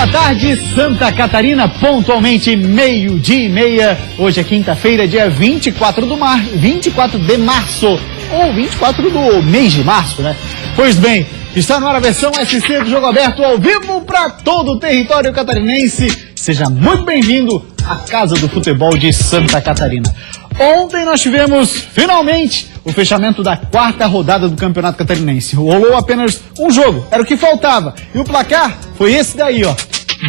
boa tarde, Santa Catarina, pontualmente 12:30. Hoje é quinta-feira, dia 24 de março, ou 24 do mês de março, né? Pois bem, está no ar a versão SC do Jogo Aberto ao vivo para todo o território catarinense. Seja muito bem-vindo à Casa do Futebol de Santa Catarina. Ontem nós tivemos, finalmente, o fechamento da quarta rodada do Campeonato Catarinense. Rolou apenas um jogo, era o que faltava. E o placar foi esse daí, ó.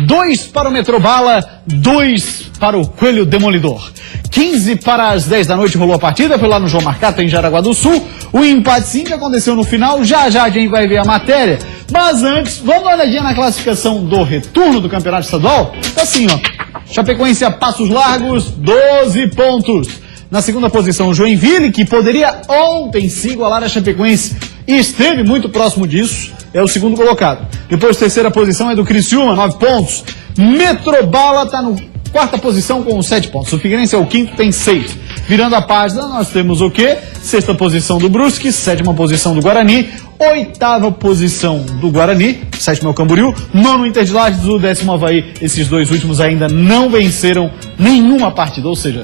2 para o Metrobala, 2 para o Coelho Demolidor. 15 para as 10 da noite rolou a partida, foi lá no João Marcato, em Jaraguá do Sul. O empate sim que aconteceu no final, já a gente vai ver a matéria. Mas antes, vamos dar uma olhadinha na classificação do retorno do Campeonato Estadual? Tá assim, ó. Chapecoense a passos largos, 12 pontos. Na segunda posição, o Joinville, que poderia ontem se igualar a Chapecoense e esteve muito próximo disso, é o segundo colocado. Depois, terceira posição é do Criciúma, 9 pontos. Metrobala está na quarta posição com 7 pontos. O Figueirense é o quinto, tem 6. Virando a página, nós temos o quê? Sexta posição do Brusque, sétima posição do Guarani, oitava posição do Guarani, sétimo é o Camboriú, nono Inter de Lages, o décimo Avaí. Esses dois últimos ainda não venceram nenhuma partida, ou seja,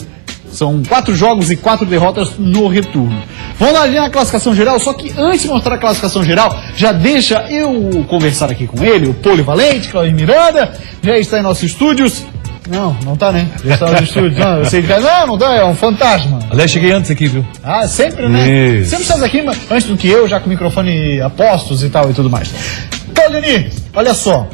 são 4 jogos e 4 derrotas no retorno. Vamos lá na classificação geral, só que antes de mostrar a classificação geral, já deixa eu conversar aqui com ele, o polivalente, Cláudio Miranda, já está em nossos estúdios. Não tá, né? Já está nos estúdios. Não, eu sei que não tá, é um fantasma. Aliás, cheguei antes aqui, viu? Ah, sempre, né? Isso. Sempre estás aqui antes do que eu, já com o microfone a postos e tal e tudo mais. Claudionir, olha só.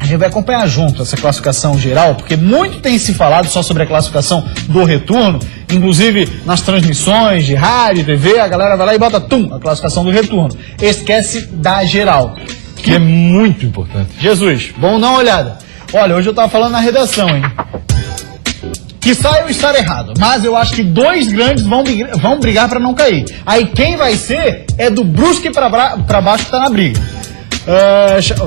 A gente vai acompanhar junto essa classificação geral, porque muito tem se falado só sobre a classificação do retorno, inclusive nas transmissões de rádio, TV, a galera vai lá e bota, a classificação do retorno. Esquece da geral. Que é muito importante. Jesus, vamos dar uma olhada. Olha, hoje eu tava falando na redação, hein? Que eu estar errado, mas eu acho que 2 grandes vão brigar para não cair. Aí quem vai ser é do Brusque para baixo que tá na briga.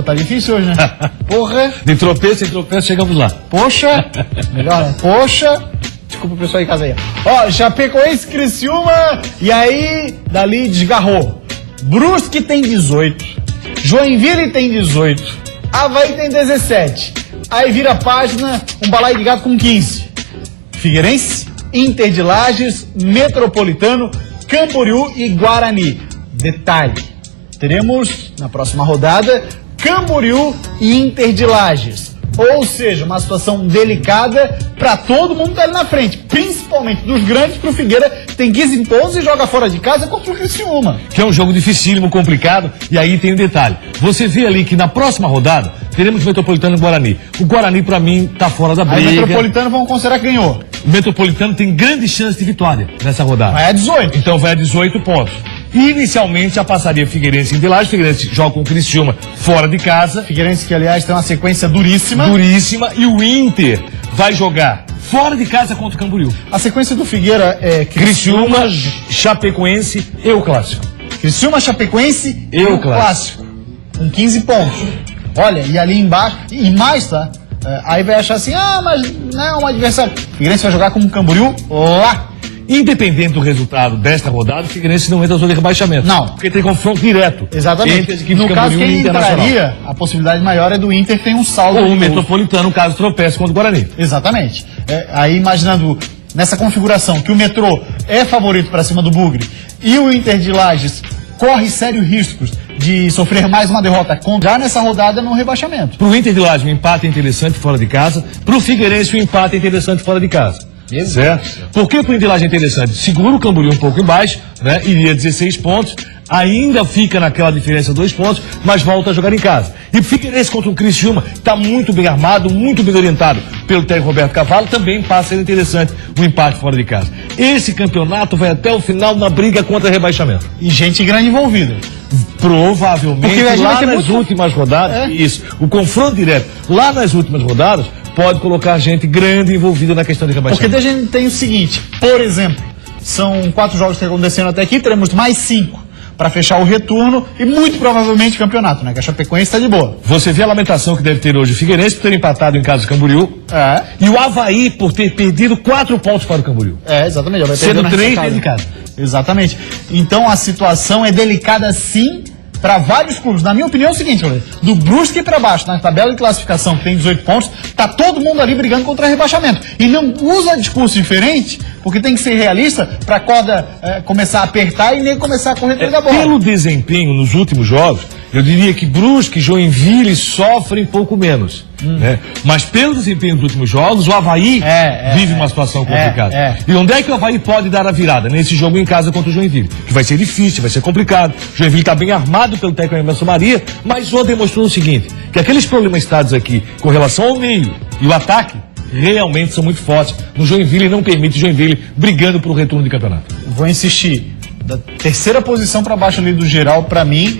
Tá difícil hoje, né? Porra. De tropeço em tropeço, chegamos lá. Poxa. Melhor, né? Poxa. Desculpa o pessoal em casa aí. Ó, Chapecoense, Criciúma. E aí, dali desgarrou. Brusque tem 18. Joinville tem 18. Avaí tem 17. Aí vira a página, um balaio de gato com 15. Figueirense, Inter de Lages, Metropolitano, Camboriú e Guarani. Detalhe. Teremos, na próxima rodada, Camboriú e Inter de Lages. Ou seja, uma situação delicada para todo mundo que tá ali na frente. Principalmente dos grandes pro Figueira, que tem 15 pontos e joga fora de casa contra o Criciúma. Que é um jogo dificílimo, complicado. E aí tem um detalhe. Você vê ali que na próxima rodada, teremos Metropolitano e Guarani. O Guarani, pra mim, tá fora da briga. Aí o Metropolitano vamos considerar que ganhou. O Metropolitano tem grande chance de vitória nessa rodada. Vai a 18. Então vai a 18 pontos. Inicialmente, já passaria Figueirense em Delage. Figueirense joga com o Criciúma fora de casa. Figueirense que, aliás, tem uma sequência duríssima. Duríssima. E o Inter vai jogar fora de casa contra o Camboriú. A sequência do Figueira é Criciúma, Chapecoense e o Clássico. Criciúma, Chapecoense e o Clássico. Com 15 pontos. Olha, e ali embaixo, e mais, tá? Aí vai achar assim, mas não é um adversário. Figueirense vai jogar com o Camboriú lá. Independente do resultado desta rodada, o Figueirense não entra na zona de rebaixamento. Não. Porque tem confronto direto. Exatamente. No caso, quem entraria, a possibilidade maior é do Inter, que tem um saldo. Ou o Metropolitano, caso tropece contra o Guarani. Exatamente. Aí, imaginando nessa configuração que o Metrô é favorito para cima do Bugre e o Inter de Lages corre sérios riscos de sofrer mais uma derrota já nessa rodada no rebaixamento. Pro Inter de Lages, um empate interessante fora de casa. Pro Figueirense, um empate interessante fora de casa. Certo? Por que pro Inter de Lages é interessante? Segura o Camboriú um pouco embaixo, né? Iria 16 pontos. Ainda fica naquela diferença 2 pontos, mas volta a jogar em casa. E o Figueirense contra o Criciúma está muito bem armado, muito bem orientado pelo técnico Roberto Cavalo, também passa a ser interessante o empate fora de casa. Esse campeonato vai até o final na briga contra rebaixamento. E gente grande envolvida. Provavelmente lá nas últimas rodadas, isso, o confronto direto, lá nas últimas rodadas, pode colocar gente grande envolvida na questão de rebaixamento. Porque daí a gente tem o seguinte, por exemplo, são 4 jogos que estão acontecendo até aqui, teremos mais 5 para fechar o retorno e muito provavelmente campeonato, né? Que a Chapecoense está de boa. Você vê a lamentação que deve ter hoje o Figueirense por ter empatado em casa do Camboriú. E o Avaí por ter perdido 4 pontos para o Camboriú. Exatamente. Vai sendo 3 dentro de casa. Exatamente. Então a situação é delicada sim para vários clubes. Na minha opinião é o seguinte, do Brusque para baixo, na tabela de classificação que tem 18 pontos, tá todo mundo ali brigando contra rebaixamento. E não usa discurso diferente, porque tem que ser realista para a corda começar a apertar e nem começar a correr atrás da bola. Pelo desempenho nos últimos jogos, eu diria que Brusque e Joinville sofrem pouco menos. Né? Mas pelo desempenho dos últimos jogos, o Avaí vive uma situação complicada. E onde é que o Avaí pode dar a virada? Nesse jogo em casa contra o Joinville. Que vai ser difícil, vai ser complicado. O Joinville está bem armado pelo técnico Emerson Maria, mas só demonstrou o seguinte, que aqueles problemas citados aqui com relação ao meio e o ataque, realmente são muito fortes no Joinville e não permite o Joinville brigando por um retorno de campeonato. Vou insistir. Da terceira posição para baixo ali do geral, para mim...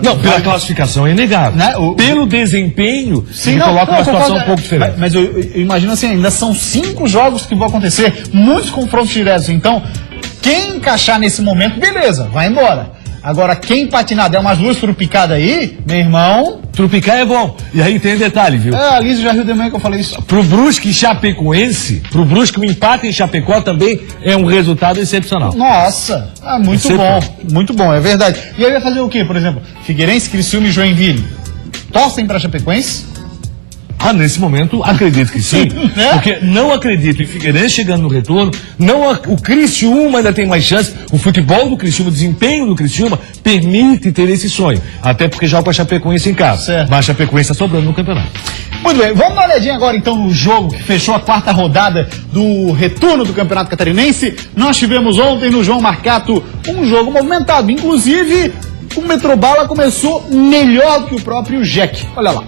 não, pela classificação é inegável. Né? Pelo desempenho, ele coloca uma situação um pouco diferente. Mas eu imagino assim, ainda são 5 jogos que vão acontecer, muitos confrontos diretos. Então, quem encaixar nesse momento, beleza, vai embora. Agora, quem patinar, der umas duas trupicadas aí, meu irmão... Trupicar é bom. E aí tem detalhe, viu? A Liz já riu de manhã que eu falei isso. Pro Brusque e Chapecoense, pro Brusque o empate em Chapecó também é um resultado excepcional. Nossa, muito bom, muito bom, é verdade. E aí vai fazer o quê, por exemplo? Figueirense, Criciúma e Joinville torcem pra Chapecoense? Nesse momento, acredito que sim. Porque não acredito em Figueirense chegando no retorno. O Criciúma ainda tem mais chance. O futebol do Criciúma, o desempenho do Criciúma, permite ter esse sonho. Até porque joga com a Chapecoense em casa. Certo. Mas a Chapecoense está sobrando no campeonato. Muito bem, vamos dar uma olhadinha agora então no jogo que fechou a 4ª rodada do retorno do Campeonato Catarinense. Nós tivemos ontem no João Marcato um jogo movimentado. Inclusive, o Metrobala começou melhor do que o próprio Jack. Olha lá.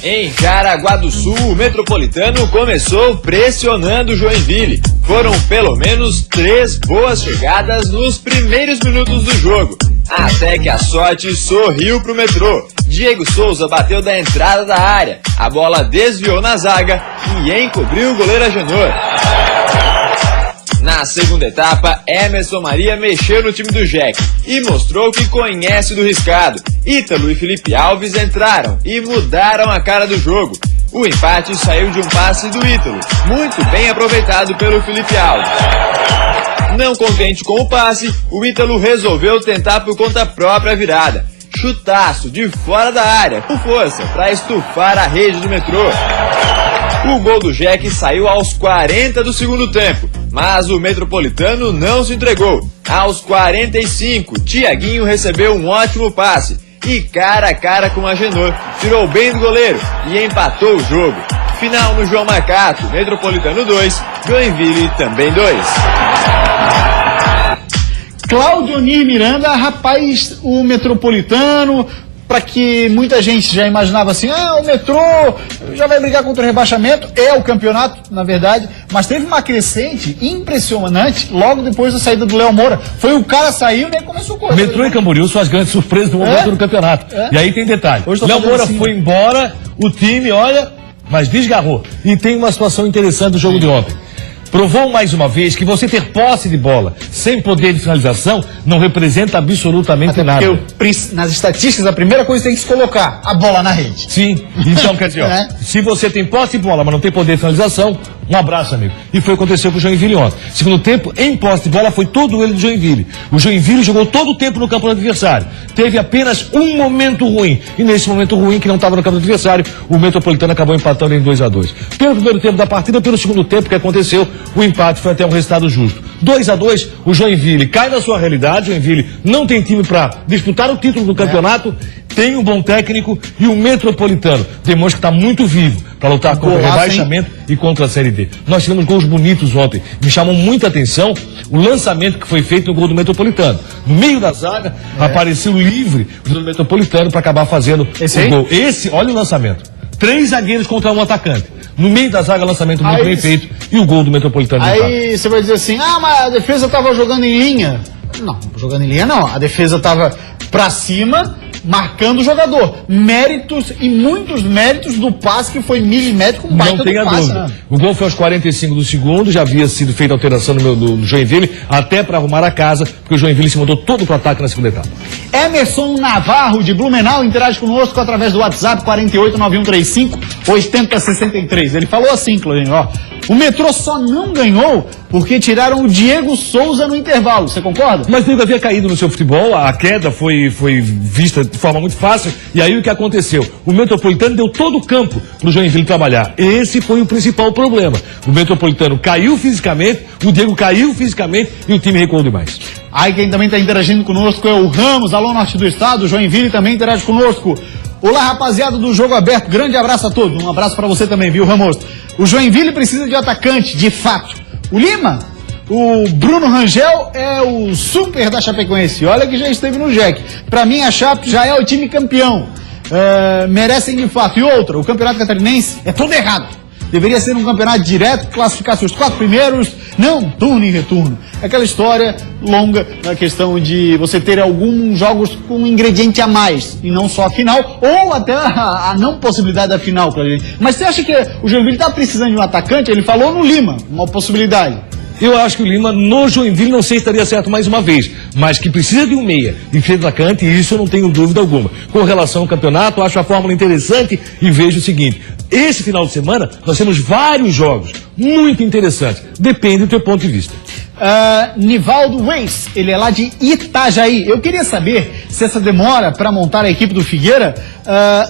Em Jaraguá do Sul, o Metropolitano começou pressionando o Joinville. Foram pelo menos 3 boas chegadas nos primeiros minutos do jogo. Até que a sorte sorriu pro Metrô. Diego Souza bateu da entrada da área. A bola desviou na zaga e encobriu o goleiro Agenor. Na segunda etapa, Emerson Maria mexeu no time do Jack e mostrou que conhece do riscado. Ítalo e Felipe Alves entraram e mudaram a cara do jogo. O empate saiu de um passe do Ítalo, muito bem aproveitado pelo Felipe Alves. Não contente com o passe, o Ítalo resolveu tentar por conta própria a virada. Chutaço de fora da área, com força, para estufar a rede do Metrô. O gol do Jack saiu aos 40 do segundo tempo, mas o Metropolitano não se entregou. Aos 45, Tiaguinho recebeu um ótimo passe e cara a cara com o Agenor, tirou bem do goleiro e empatou o jogo. Final no João Marcato, Metropolitano 2, Joinville também 2. Claudionir Miranda, rapaz, o Metropolitano, para que muita gente já imaginava assim, o Metrô já vai brigar contra o rebaixamento, é o campeonato, na verdade, mas teve uma crescente impressionante logo depois da saída do Léo Moura. Foi o cara saiu e nem começou a correr. Metrô e Camboriú são as grandes surpresas do momento do campeonato. E aí tem detalhe, Léo Moura foi embora, o time, olha, mas desgarrou. E tem uma situação interessante do jogo de ontem. Provou mais uma vez que você ter posse de bola sem poder de finalização não representa absolutamente nada. Porque nas estatísticas a primeira coisa que tem que se colocar a bola na rede. Sim, então quer dizer, se você tem posse de bola, mas não tem poder de finalização, um abraço, amigo. E foi o que aconteceu com o Joinville ontem. Segundo tempo, em posse de bola, foi todo ele do Joinville. O Joinville jogou todo o tempo no campo do adversário. Teve apenas um momento ruim. E nesse momento ruim, que não estava no campo do adversário, o Metropolitano acabou empatando em 2-2. Pelo primeiro tempo da partida, pelo segundo tempo que aconteceu, o empate foi até um resultado justo. 2-2, o Joinville cai na sua realidade. O Joinville não tem time para disputar o título do campeonato, tem um bom técnico e o Metropolitano demonstra que está muito vivo para lutar contra o rebaixamento e contra a Série D. Nós tivemos gols bonitos ontem. Me chamou muita atenção o lançamento que foi feito no gol do Metropolitano. No meio da zaga, apareceu livre o do Metropolitano para acabar fazendo o gol. Olha o lançamento. 3 zagueiros contra um atacante. No meio da zaga, lançamento muito bem feito e o gol do Metropolitano. Aí você vai dizer assim, mas a defesa estava jogando em linha. Não, jogando em linha não. A defesa estava para cima, marcando o jogador. Méritos e muitos méritos do passe que foi milimétrico. Não tenha dúvida. O gol foi aos 45 do segundo, já havia sido feita alteração no Joinville, até para arrumar a casa, porque o Joinville se mandou todo para o ataque na segunda etapa. Emerson Navarro, de Blumenau, interage conosco através do WhatsApp 489135 8063. Ele falou assim, Clorinho, o Metrô só não ganhou porque tiraram o Diego Souza no intervalo. Você concorda? Mas o Diego havia caído no seu futebol, a queda foi vista de forma muito fácil, e aí o que aconteceu? O Metropolitano deu todo o campo pro Joinville trabalhar. Esse foi o principal problema. O Metropolitano caiu fisicamente, o Diego caiu fisicamente e o time recuou demais. Aí quem também está interagindo conosco é o Ramos, alô norte do estado, o Joinville também interage conosco. Olá, rapaziada do Jogo Aberto, grande abraço a todos, um abraço para você também, viu, Ramos? O Joinville precisa de atacante, de fato. O Lima, o Bruno Rangel é o super da Chapecoense, olha que já esteve no Jack. Para mim a Chape já é o time campeão, merecem de fato. E outra, o campeonato catarinense é todo errado. Deveria ser um campeonato direto, classificasse os 4 primeiros, não turno e retorno. Aquela história longa na questão de você ter alguns jogos com um ingrediente a mais, e não só a final, ou até a não possibilidade da final. Mas você acha que o Joinville está precisando de um atacante? Ele falou no Lima, uma possibilidade. Eu acho que o Lima no Joinville não sei se estaria certo mais uma vez, mas que precisa de um meia e de atacante, isso eu não tenho dúvida alguma. Com relação ao campeonato, eu acho a fórmula interessante e vejo o seguinte: esse final de semana nós temos vários jogos muito interessantes, depende do teu ponto de vista. Nivaldo Reis, ele é lá de Itajaí. Eu queria saber se essa demora para montar a equipe do Figueira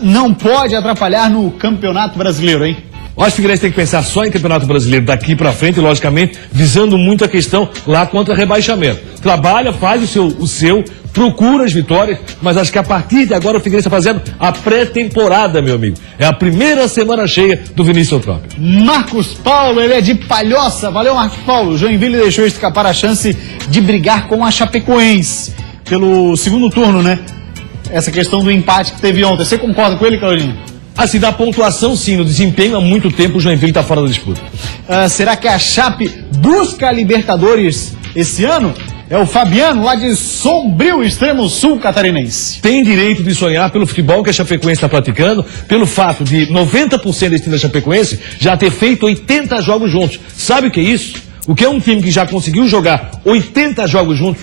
não pode atrapalhar no Campeonato Brasileiro, hein? Eu acho que o Figueirense tem que pensar só em Campeonato Brasileiro daqui pra frente, logicamente, visando muito a questão lá contra rebaixamento. Trabalha, faz o seu, procura as vitórias, mas acho que a partir de agora o Figueirense está fazendo a pré-temporada, meu amigo. É a primeira semana cheia do Vinícius Eutrópio. Marcos Paulo, ele é de Palhoça. Valeu, Marcos Paulo. O Joinville deixou escapar a chance de brigar com a Chapecoense pelo segundo turno, né? Essa questão do empate que teve ontem. Você concorda com ele, Claudinho? Assim, da pontuação sim, no desempenho, há muito tempo o Joinville está fora da disputa. Será que a Chape busca a Libertadores esse ano? É o Fabiano, lá de Sombrio, extremo sul catarinense. Tem direito de sonhar pelo futebol que a Chapecoense está praticando, pelo fato de 90% desse time da Chapecoense já ter feito 80 jogos juntos. Sabe o que é isso? O que é um time que já conseguiu jogar 80 jogos juntos?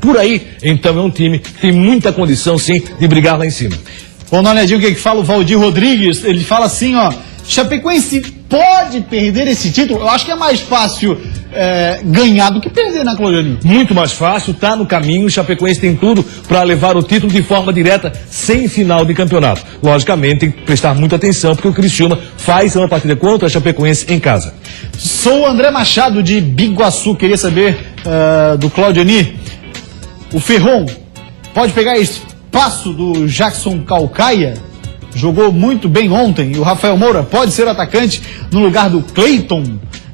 Por aí, então é um time que tem muita condição sim de brigar lá em cima. Vamos dar uma olhadinha o que fala o Valdir Rodrigues. Ele fala assim, ó: Chapecoense pode perder esse título? Eu acho que é mais fácil ganhar do que perder, né, Claudinho? Muito mais fácil, tá no caminho. O Chapecoense tem tudo para levar o título de forma direta, sem final de campeonato. Logicamente, tem que prestar muita atenção, porque o Criciúma faz uma partida contra a Chapecoense em casa. Sou o André Machado, de Biguaçu. Queria saber do Claudionir. O Ferron pode pegar espaço do Jackson Calcaia? Jogou muito bem ontem. E o Rafael Moura pode ser atacante no lugar do Cleiton.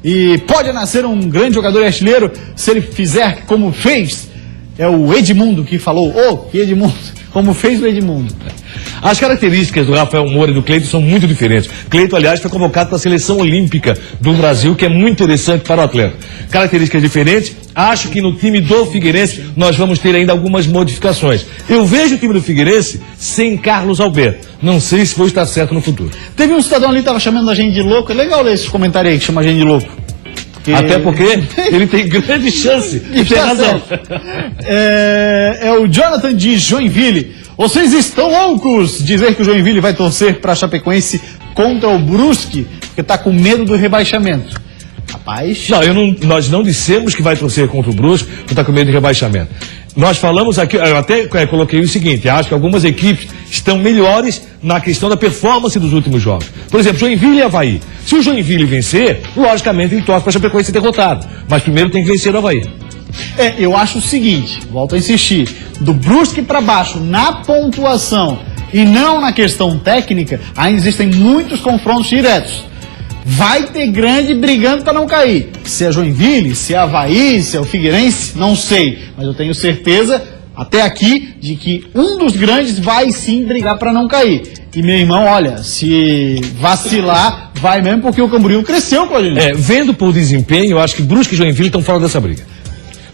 E pode nascer um grande jogador artilheiro se ele fizer como fez. É o Edmundo que falou. Que Edmundo. Como fez o Edmundo. As características do Rafael Moura e do Cleiton são muito diferentes. Cleiton, aliás, foi convocado para a seleção olímpica do Brasil, que é muito interessante para o atleta. Características diferentes. Acho que no time do Figueirense nós vamos ter ainda algumas modificações. Eu vejo o time do Figueirense sem Carlos Alberto. Não sei se vou estar certo no futuro. Teve um cidadão ali que estava chamando a gente de louco. É legal ler esses comentários aí que chama a gente de louco. Até porque ele tem grande chance de ter razão. É o Jonathan de Joinville. Vocês estão loucos dizer que o Joinville vai torcer para a Chapecoense contra o Brusque, porque está com medo do rebaixamento. Rapaz... Nós não dissemos que vai torcer contra o Brusque, porque está com medo de rebaixamento. Nós falamos aqui, eu até coloquei o seguinte: acho que algumas equipes estão melhores na questão da performance dos últimos jogos. Por exemplo, Joinville e Avaí. Se o Joinville vencer, logicamente ele torce para a Chapecoense ser derrotado. Mas primeiro tem que vencer o Avaí. Eu acho o seguinte, volto a insistir, do Brusque para baixo, na pontuação e não na questão técnica, ainda existem muitos confrontos diretos. Vai ter grande brigando para não cair. Se é Joinville, se é Avaí, se é o Figueirense, não sei. Mas eu tenho certeza, até aqui, de que um dos grandes vai sim brigar para não cair. E meu irmão, olha, se vacilar, vai mesmo, porque o Camboriú cresceu com a gente. Vendo por desempenho, eu acho que Brusque e Joinville estão fora dessa briga.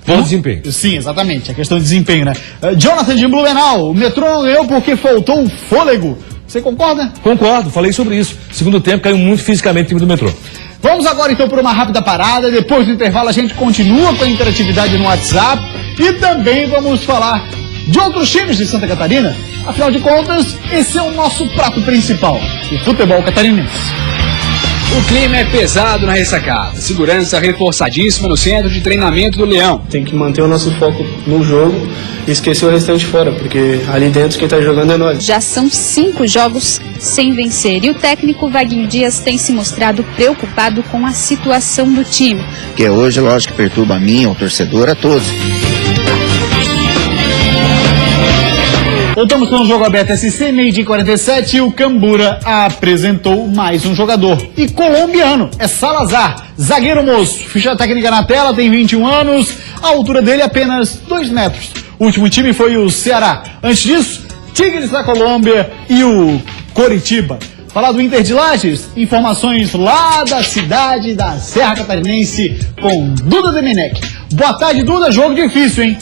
Por desempenho. Sim, exatamente, a questão de desempenho, né? Jonathan de Blumenau, o metrô não ganhou porque faltou um fôlego. Você concorda? Concordo, falei sobre isso. Segundo tempo caiu muito fisicamente o time do metrô. Vamos agora então por uma rápida parada. Depois do intervalo a gente continua com a interatividade no WhatsApp. E também vamos falar de outros times de Santa Catarina. Afinal de contas, esse é o nosso prato principal, o futebol catarinense. O clima é pesado na ressacada. Segurança reforçadíssima no centro de treinamento do Leão. Tem que manter o nosso foco no jogo e esquecer o restante fora, porque ali dentro quem tá jogando é nós. Já são 5 jogos sem vencer e o técnico Vaguinho Dias tem se mostrado preocupado com a situação do time. Que hoje, lógico, que perturba a mim, o torcedor, a todos. Voltamos com o Jogo Aberto SC, 12h47, e o Cambura apresentou mais um jogador. E colombiano, é Salazar, zagueiro moço, ficha técnica na tela, tem 21 anos, a altura dele é apenas 2 metros. O último time foi o Ceará. Antes disso, Tigres da Colômbia e o Coritiba. Falar do Inter de Lages, informações lá da cidade da Serra Catarinense com Duda Demenech. Boa tarde, Duda, jogo difícil, hein?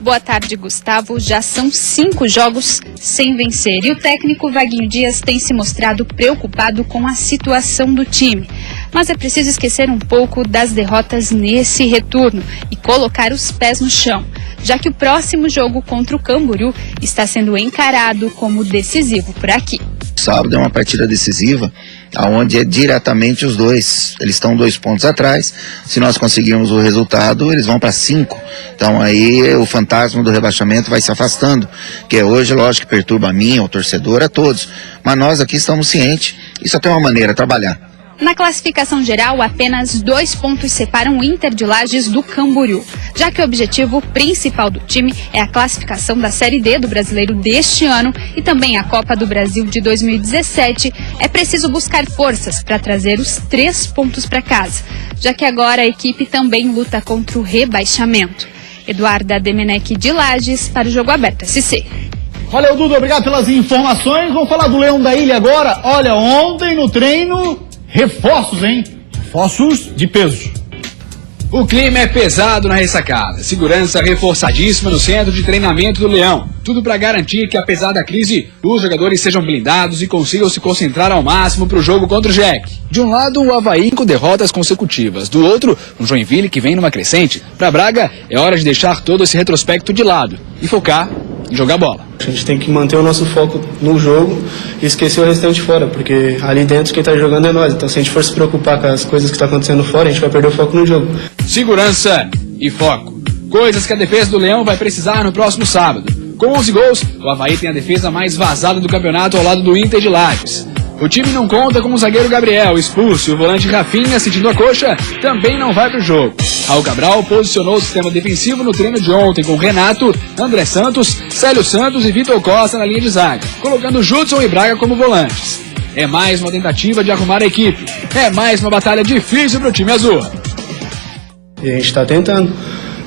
Boa tarde, Gustavo. Já são 5 jogos sem vencer e o técnico Vaguinho Dias tem se mostrado preocupado com a situação do time. Mas é preciso esquecer um pouco das derrotas nesse retorno e colocar os pés no chão, já que o próximo jogo contra o Camboriú está sendo encarado como decisivo por aqui. Sábado é uma partida decisiva, onde é diretamente os dois. Eles estão 2 pontos atrás. Se nós conseguirmos o resultado, eles vão para 5. Então aí o fantasma do rebaixamento vai se afastando, que hoje, lógico, que perturba a mim, o torcedor, a todos. Mas nós aqui estamos cientes. Isso até é uma maneira de trabalhar. Na classificação geral, apenas 2 pontos separam o Inter de Lages do Camboriú, já que o objetivo principal do time é a classificação da Série D do Brasileiro deste ano e também a Copa do Brasil de 2017. É preciso buscar forças para trazer os 3 pontos para casa, já que agora a equipe também luta contra o rebaixamento. Eduarda Demenech de Lages para o Jogo Aberto SC. Valeu, Duda, obrigado pelas informações. Vamos falar do Leão da Ilha agora. Olha, ontem no treino, reforços, hein? Reforços de peso. O clima é pesado na ressacada. Segurança reforçadíssima no centro de treinamento do Leão. Tudo para garantir que, apesar da crise, os jogadores sejam blindados e consigam se concentrar ao máximo para o jogo contra o Jack. De um lado, o Avaí com derrotas consecutivas. Do outro, um Joinville que vem numa crescente. Para Braga, é hora de deixar todo esse retrospecto de lado e focar em jogar bola. A gente tem que manter o nosso foco no jogo e esquecer o restante fora, porque ali dentro quem tá jogando é nós. Então se a gente for se preocupar com as coisas que estão acontecendo fora, a gente vai perder o foco no jogo. Segurança e foco. Coisas que a defesa do Leão vai precisar no próximo sábado. Com 11 gols, o Avaí tem a defesa mais vazada do campeonato ao lado do Inter de Lages. O time não conta com o zagueiro Gabriel, expulso, e o volante Rafinha, sentindo a coxa, também não vai para o jogo. Raul Cabral posicionou o sistema defensivo no treino de ontem com Renato, André Santos, Célio Santos e Vitor Costa na linha de zaga, colocando Judson e Braga como volantes. É mais uma tentativa de arrumar a equipe. É mais uma batalha difícil para o time azul. E a gente está tentando.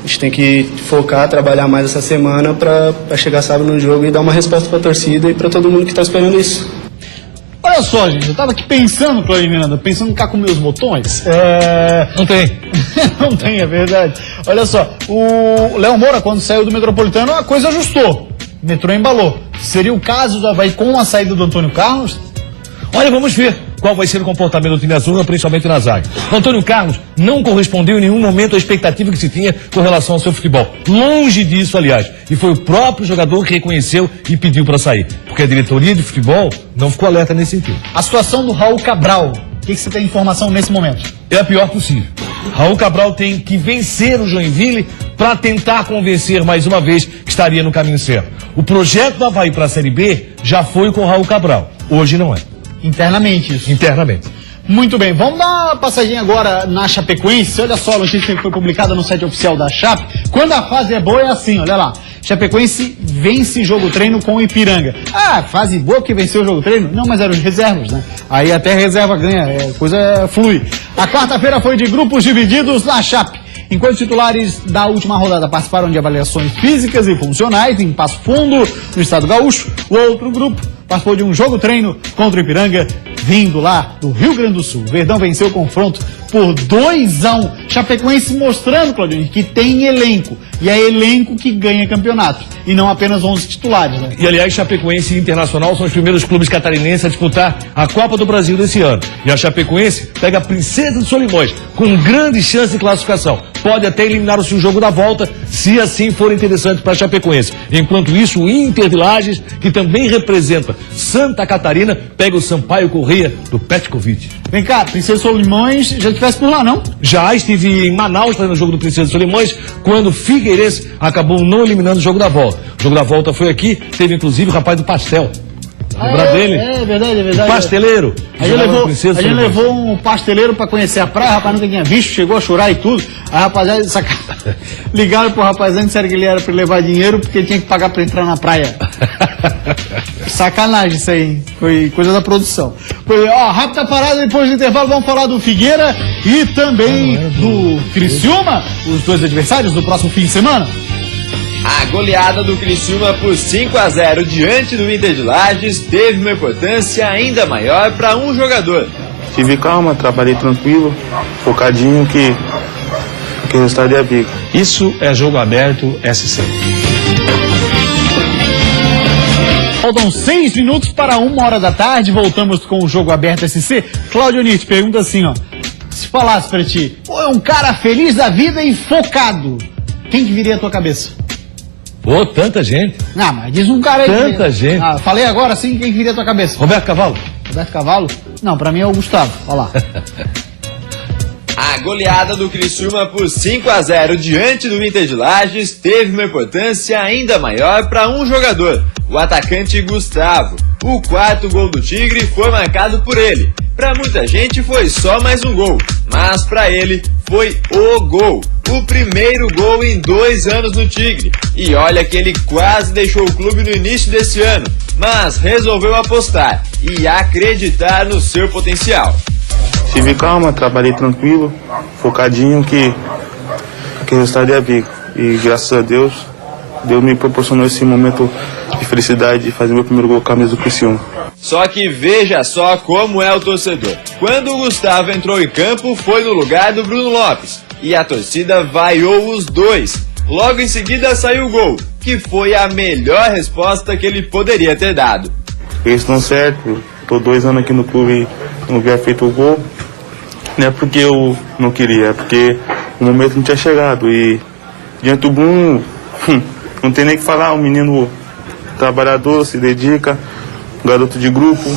A gente tem que focar, trabalhar mais essa semana para chegar sábado no jogo e dar uma resposta para a torcida e para todo mundo que está esperando isso. Olha só, gente, eu tava aqui pensando, Cláudio Miranda, pensando em cá com meus botões. Não tem. Não tem, é verdade. Olha só, o Léo Moura, quando saiu do Metropolitano, a coisa ajustou. O metrô embalou. Seria o caso do Avaí com a saída do Antônio Carlos? Olha, vamos ver qual vai ser o comportamento do time azul, principalmente na zaga. O Antônio Carlos não correspondeu em nenhum momento à expectativa que se tinha com relação ao seu futebol. Longe disso, aliás. E foi o próprio jogador que reconheceu e pediu para sair. Porque a diretoria de futebol não ficou alerta nesse sentido. A situação do Raul Cabral, o que você tem informação nesse momento? É a pior possível. Raul Cabral tem que vencer o Joinville para tentar convencer mais uma vez que estaria no caminho certo. O projeto do Avaí para a Série B já foi com o Raul Cabral. Hoje não é. Internamente isso. Internamente. Muito bem, vamos dar uma passadinha agora na Chapecoense. Olha só a notícia que foi publicada no site oficial da Chape. Quando a fase é boa é assim, olha lá. Chapecoense vence jogo treino com o Ipiranga. Ah, fase boa que venceu o jogo treino? Não, mas eram os reservas, né? Aí até reserva ganha, coisa flui. A quarta-feira foi de grupos divididos na Chape. Enquanto os titulares da última rodada participaram de avaliações físicas e funcionais em Passo Fundo, no estado gaúcho, o outro grupo participou de um jogo-treino contra o Ipiranga, vindo lá do Rio Grande do Sul. O Verdão venceu o confronto por 2-1. Chapecoense mostrando, Claudinho, que tem elenco. E é elenco que ganha campeonato. E não apenas 11 titulares, né? E, aliás, Chapecoense e Internacional são os primeiros clubes catarinenses a disputar a Copa do Brasil desse ano. E a Chapecoense pega a Princesa de Solimões, com grande chance de classificação. pode até eliminar o seu jogo da volta, se assim for interessante para a Chapecoense. Enquanto isso, o Inter de Lages, que também representa Santa Catarina, pega o Sampaio Corrêa do Petkovic. Vem cá, Princesa Solimões, já estivesse por lá, não? Já estive em Manaus fazendo o jogo do Princesa Solimões, quando o Figueirense acabou não eliminando o jogo da volta. O jogo da volta foi aqui, teve inclusive o rapaz do pastel. Lembrar dele? É verdade, é verdade. O pasteleiro. A gente levou um pasteleiro pra conhecer a praia, o rapaz nunca tinha visto, chegou a chorar e tudo. Aí rapaziada, ligaram pro rapaz antes, disseram que ele era pra ele levar dinheiro porque ele tinha que pagar pra entrar na praia. Sacanagem isso aí, foi coisa da produção. Foi, ó, rápida parada, depois do intervalo vamos falar do Figueira e também do Criciúma, os dois adversários do próximo fim de semana. A goleada do Criciúma por 5-0 diante do Inter de Lages teve uma importância ainda maior para um jogador. Tive calma, trabalhei tranquilo, focadinho, que o resultado é bico. Isso é jogo aberto SC. Faltam 6 minutos para 1h da tarde, voltamos com o Jogo Aberto SC. Cláudio Nietzsche pergunta assim, ó, se falasse pra ti, pô, é um cara feliz da vida e focado, quem que viria à tua cabeça? Pô, tanta gente. Não, mas diz um cara aí. Tanta gente. Ah, falei agora assim, quem que viria à tua cabeça? Roberto Cavalo. Roberto Cavalo? Não, pra mim é o Gustavo, olha lá. A goleada do Criciúma por 5-0 diante do Inter de Lages teve uma importância ainda maior para um jogador, o atacante Gustavo. O quarto gol do Tigre foi marcado por ele. Para muita gente foi só mais um gol, mas para ele foi o gol. O primeiro gol em 2 anos no Tigre. E olha que ele quase deixou o clube no início desse ano, mas resolveu apostar e acreditar no seu potencial. Tive calma, trabalhei tranquilo, focadinho, que o resultado é bico. E graças a Deus, Deus me proporcionou esse momento de felicidade de fazer meu primeiro gol com a camisa do Criciúma. Só que veja só como é o torcedor. Quando o Gustavo entrou em campo, foi no lugar do Bruno Lopes. E a torcida vaiou os dois. Logo em seguida saiu o gol, que foi a melhor resposta que ele poderia ter dado. Eles estão certo, estou 2 anos aqui no clube e não havia feito o gol. Não é porque eu não queria, é porque o momento não tinha chegado. E diante do Bruno, não tem nem o que falar, um menino trabalhador, se dedica, um garoto de grupo,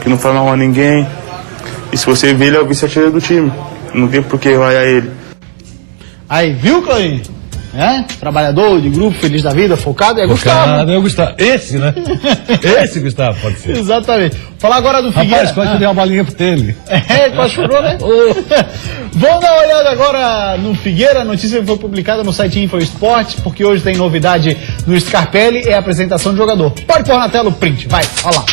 que não fala mal a ninguém. E se você vê, ele é o vice-artilheiro do time. Não tem por que vaiar ele. Aí, viu, Clarinho? É? Trabalhador, de grupo, feliz da vida, focado, é Gustavo. É o Gustavo. Esse, né? Esse Gustavo pode ser. Exatamente. Falar agora do Figueira. Rapaz, quase que deu uma balinha pra ele. Quase chorou, né? Vamos dar uma olhada agora no Figueira. A notícia foi publicada no site InfoEsporte, porque hoje tem novidade no Scarpelli, é a apresentação do jogador. Pode pôr na tela o print, vai, olha lá.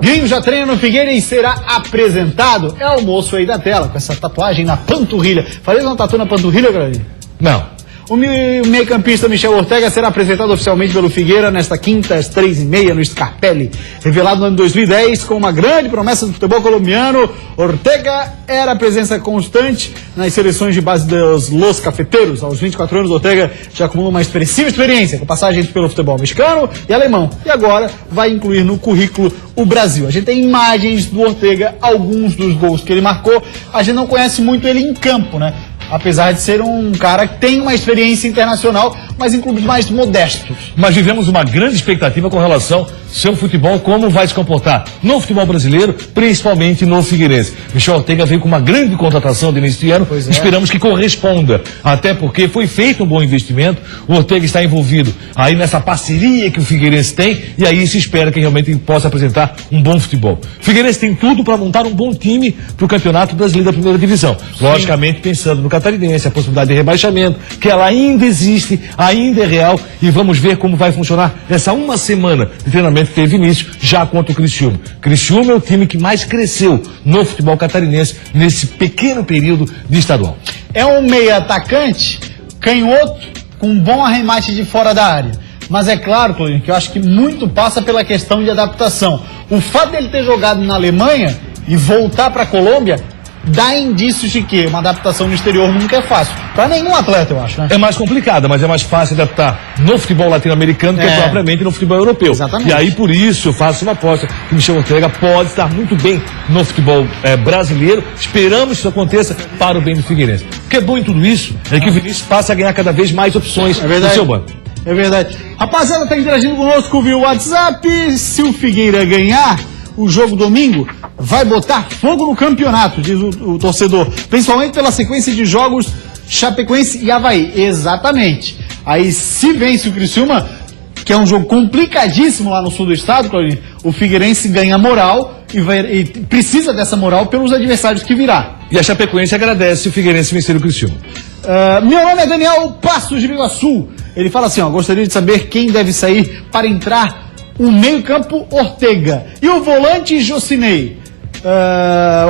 Gringo já treina no Figueira e será apresentado. É o moço aí da tela, com essa tatuagem na panturrilha. Falei uma tatu na panturrilha, galera? Não. O meio-campista Michel Ortega será apresentado oficialmente pelo Figueira nesta quinta, às 3h30, no Scarpelli. Revelado no ano 2010 com uma grande promessa do futebol colombiano, Ortega era presença constante nas seleções de base dos Los Cafeteiros. Aos 24 anos, Ortega já acumula uma expressiva experiência com passagens pelo futebol mexicano e alemão. E agora vai incluir no currículo o Brasil. A gente tem imagens do Ortega, alguns dos gols que ele marcou. A gente não conhece muito ele em campo, né? Apesar de ser um cara que tem uma experiência internacional, mas em clubes mais modestos. Mas vivemos uma grande expectativa com relação ao seu futebol, como vai se comportar no futebol brasileiro, principalmente no Figueirense. Michel Ortega veio com uma grande contratação de início de ano, esperamos que corresponda, até porque foi feito um bom investimento, o Ortega está envolvido aí nessa parceria que o Figueirense tem, e aí se espera que realmente possa apresentar um bom futebol. O Figueirense tem tudo para montar um bom time para o Campeonato Brasileiro da Primeira Divisão. Sim. Logicamente pensando no Catarinense, a possibilidade de rebaixamento, que ela ainda existe, ainda é real, e vamos ver como vai funcionar essa uma semana de treinamento que teve início já contra o Criciúma. Criciúma é o time que mais cresceu no futebol catarinense nesse pequeno período de estadual. É um meio atacante, canhoto, com um bom arremate de fora da área. Mas é claro, Claudinho, que eu acho que muito passa pela questão de adaptação. O fato dele ter jogado na Alemanha e voltar para a Colômbia dá indícios de que uma adaptação no exterior nunca é fácil. Para nenhum atleta, eu acho, né? É mais complicada, mas é mais fácil adaptar no futebol latino-americano que propriamente no futebol europeu. Exatamente. E aí, por isso, eu faço uma aposta que o Michel Ortega pode estar muito bem no futebol brasileiro. Esperamos que isso aconteça para o bem do Figueirense. O que é bom em tudo isso é que o Vinícius passa a ganhar cada vez mais opções no seu banco. É verdade. Rapaziada, tá interagindo conosco via WhatsApp. Se o Figueira ganhar o jogo domingo, vai botar fogo no campeonato, diz o torcedor. Principalmente pela sequência de jogos Chapecoense e Avaí. Exatamente. Aí, se vence o Criciúma, que é um jogo complicadíssimo lá no sul do estado, Claudinho, o Figueirense ganha moral e precisa dessa moral pelos adversários que virá. E a Chapecoense agradece o Figueirense vencer o Criciúma. Meu nome é Daniel Passos de Biguaçu. Ele fala assim, gostaria de saber quem deve sair para entrar o meio-campo Ortega e o volante Jocinei.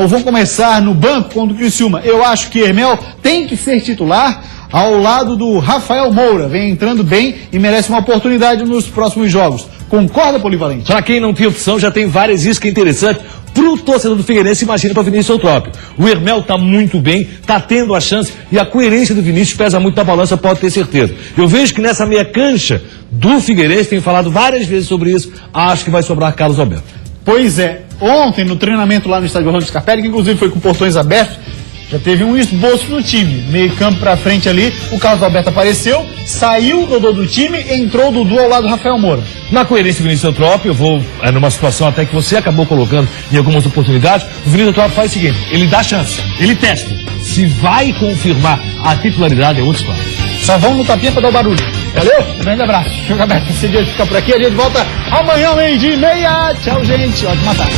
Ou vão começar no banco contra o Criciúma. Eu acho que Hermel tem que ser titular ao lado do Rafael Moura. Vem entrando bem e merece uma oportunidade nos próximos jogos. Concorda, Polivalente? Para quem não tem opção, já tem várias iscas interessantes. Pro torcedor do Figueirense, imagina para Vinícius Eutrópio. O Hermel tá muito bem, tá tendo a chance e a coerência do Vinícius pesa muito na balança, pode ter certeza. Eu vejo que nessa meia cancha do Figueirense, tenho falado várias vezes sobre isso, acho que vai sobrar Carlos Alberto. Pois é, ontem no treinamento lá no estádio Orlando Scarpelli, que inclusive foi com portões abertos, já teve um esboço no time. Meio campo pra frente ali, o Carlos Alberto apareceu, saiu o Dodô do time, entrou o Dudu ao lado do Rafael Moura. Na coerência do Vinícius Eutrópio, eu vou numa situação até que você acabou colocando em algumas oportunidades, o Vinícius Eutrópio faz o seguinte, ele dá chance, ele testa. Se vai confirmar a titularidade é outra história. Só vamos no tapinha pra dar o barulho. Valeu? Grande abraço. Jogo aberto. Esse dia fica por aqui, a gente volta amanhã, 12:30. Tchau, gente. Ótima tarde.